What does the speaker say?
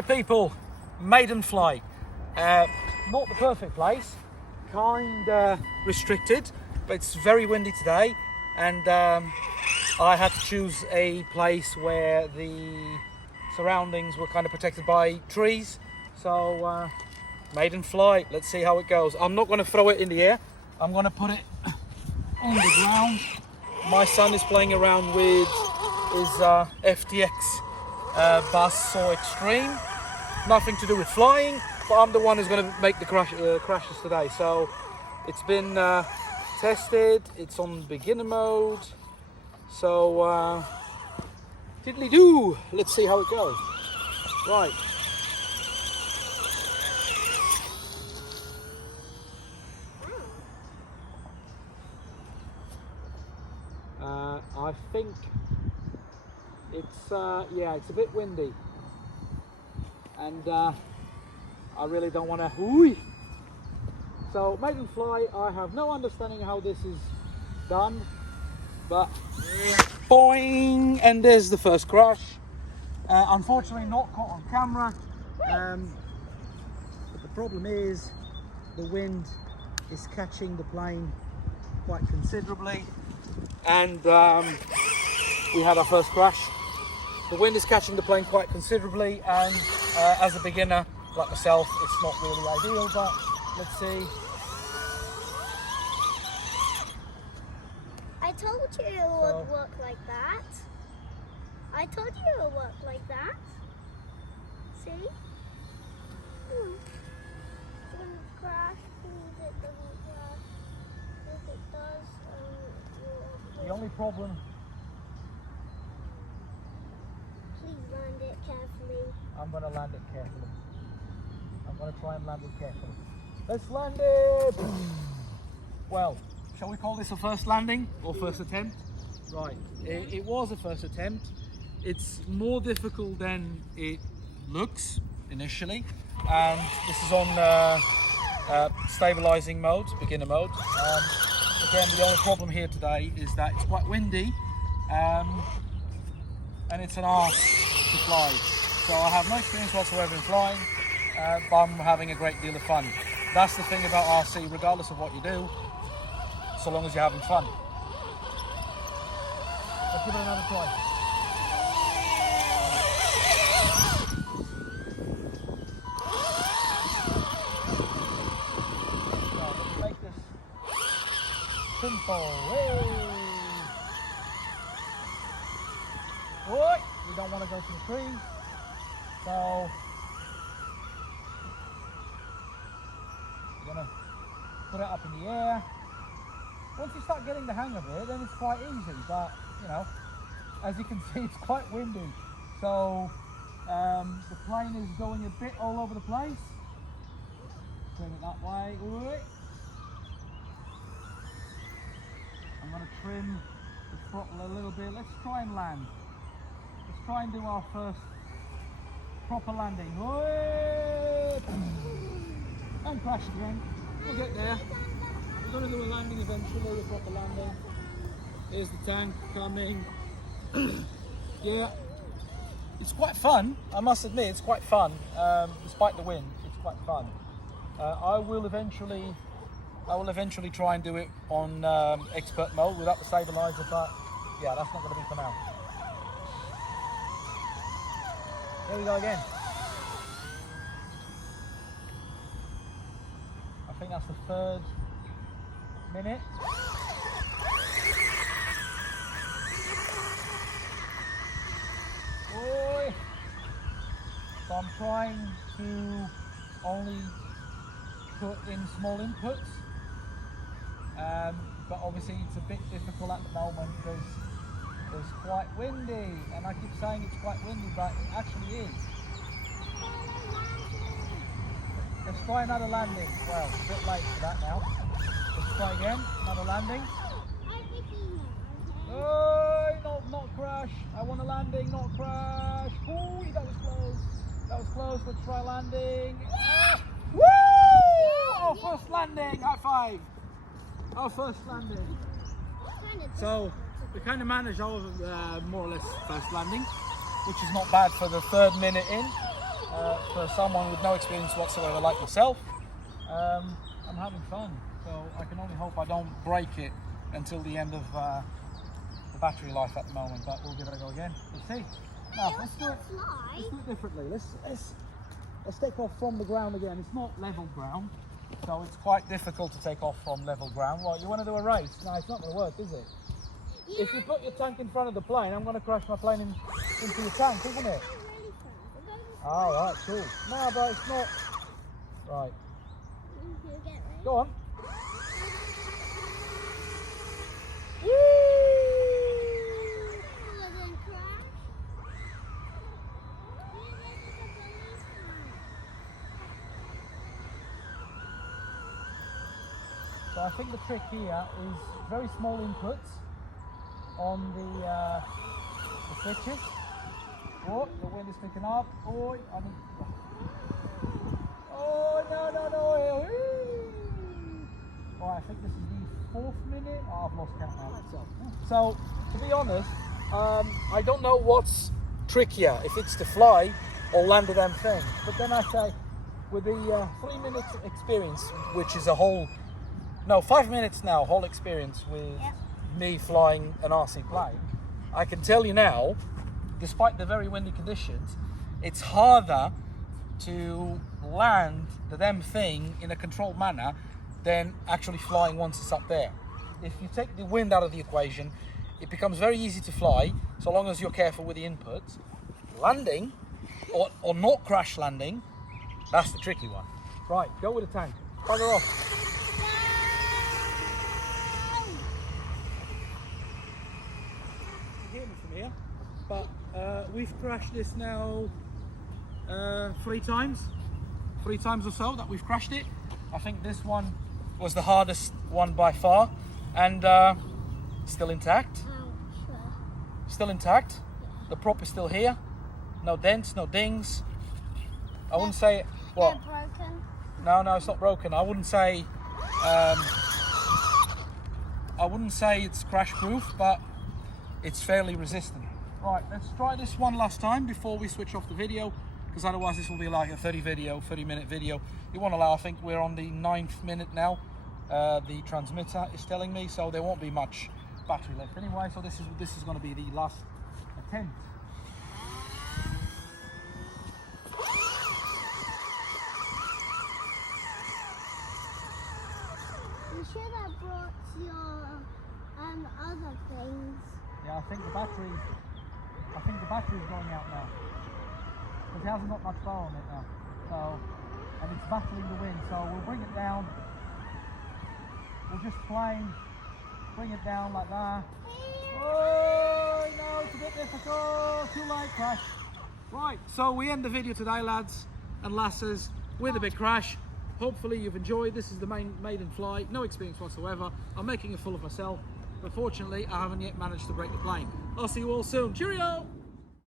Right people, maiden flight. Not the perfect place, kind restricted, but it's very windy today, and I had to choose a place where the surroundings were kind of protected by trees. So maiden flight, let's see how it goes. I'm not going to throw it in the air, I'm going to put it on the ground. My son is playing around with his FTX Buzz Saw Extreme. Nothing to do with flying, but I'm the one who's going to make the crashes today. So it's been tested, it's on beginner mode. So diddly do, let's see how it goes. Right. I think it's yeah, it's a bit windy, and I really don't want to. So maiden flight, I have no understanding how this is done, but boing, and there's the first crash. Unfortunately, not caught on camera. But the problem is the wind is catching the plane quite considerably, and we had our first crash. The wind is catching the plane quite considerably, and as a beginner like myself, it's not really ideal, but let's see. I told you it would work like that. I told you it would work like that. See? It's going to crash. Please, it doesn't crash. If it does, The only problem. Please land it carefully. I'm going to land it carefully. I'm going to try and land it carefully. Let's land it! Well, shall we call this a first landing or first attempt? Right, it was a first attempt. It's more difficult than it looks initially. And this is on stabilizing mode, beginner mode. Again, the only problem here today is that it's quite windy, and it's an arse to fly. So I have no experience whatsoever in flying, but I'm having a great deal of fun. That's the thing about RC, regardless of what you do, so long as you're having fun. Let's give it another try. Simple. Hey. Oi, we don't want to go to the trees, so we're gonna put it up in the air. Once you start getting the hang of it, then it's quite easy, but you know, as you can see, it's quite windy, so the plane is going a bit all over the place. Turn it that way. Oi. I'm going to trim the throttle a little bit. Let's try and land. Let's try and do our first proper landing. And crash again. We'll get there. We're going to do a landing eventually, a proper landing. Here's the tank coming. Yeah, it's quite fun. I must admit, it's quite fun. Despite the wind, it's quite fun. I will eventually try and do it on expert mode without the stabilizer, but yeah, that's not going to be for now. Here we go again. I think that's the third minute. Oi. So I'm trying to only put in small inputs. But obviously it's a bit difficult at the moment because it's quite windy, and I keep saying it's quite windy, but it actually is. Let's try another landing. Well, a bit late for that now. Let's try again, another landing. Oh, not crash. I want a landing, not crash. Ooh, that was close. That was close. Let's try landing. Ah! Woo! Our first landing. High five. Our first landing. So we kind of managed our more or less first landing, which is not bad for the third minute in. for someone with no experience whatsoever like myself. I'm having fun, so I can only hope I don't break it until the end of the battery life at the moment, but we'll give it a go again. We'll see. Now, let's do it differently. Let's take off from the ground again. It's not level ground, so it's quite difficult to take off from level ground. Right, you want to do a race? No, it's not going to work, is it? Yeah. If you put your tank in front of the plane, I'm going to crash my plane into your tank, isn't it? All right, cool. No, but it's not. Right. Go on. So I think the trick here is very small inputs on the switches. Oh, the wind is picking up. Oh, no. Oh, I think this is the 4th minute. Oh, I've lost count now. So, to be honest, I don't know what's trickier, if it's to fly or land the damn thing. But then I say, with the 3 minutes experience, which is 5 minutes now, whole experience with me flying an RC plane, I can tell you now, despite the very windy conditions, it's harder to land the damn thing in a controlled manner than actually flying once it's up there. If you take the wind out of the equation, it becomes very easy to fly, so long as you're careful with the inputs. Landing, or not crash landing, that's the tricky one. Right, go with the tank. Bugger off. You hear me from here, but we've crashed this now 3 times or so that we've crashed it. I think this one was the hardest one by far, and still intact. Still intact. The prop is still here. No dents, no dings. I wouldn't say what. Broken. No, it's not broken. I wouldn't say it's crash proof, but it's fairly resistant. Right, let's try this one last time before we switch off the video, because otherwise this will be like a 30-minute video. It won't allow. I think we're on the 9th minute now. The transmitter is telling me, so there won't be much battery left anyway. So this is going to be the last attempt. You should have brought your other things. Yeah, I think the battery's going out now, because it hasn't got much power on it now. So, and it's battling the wind. So we'll bring it down. We'll just bring it down like that. Oh no, it's a bit difficult. Too late, crash. Right, so we end the video today, lads and lasses, with a big crash. Hopefully you've enjoyed. This is the maiden fly, no experience whatsoever. I'm making a fool of myself, but fortunately I haven't yet managed to break the plane. I'll see you all soon. Cheerio!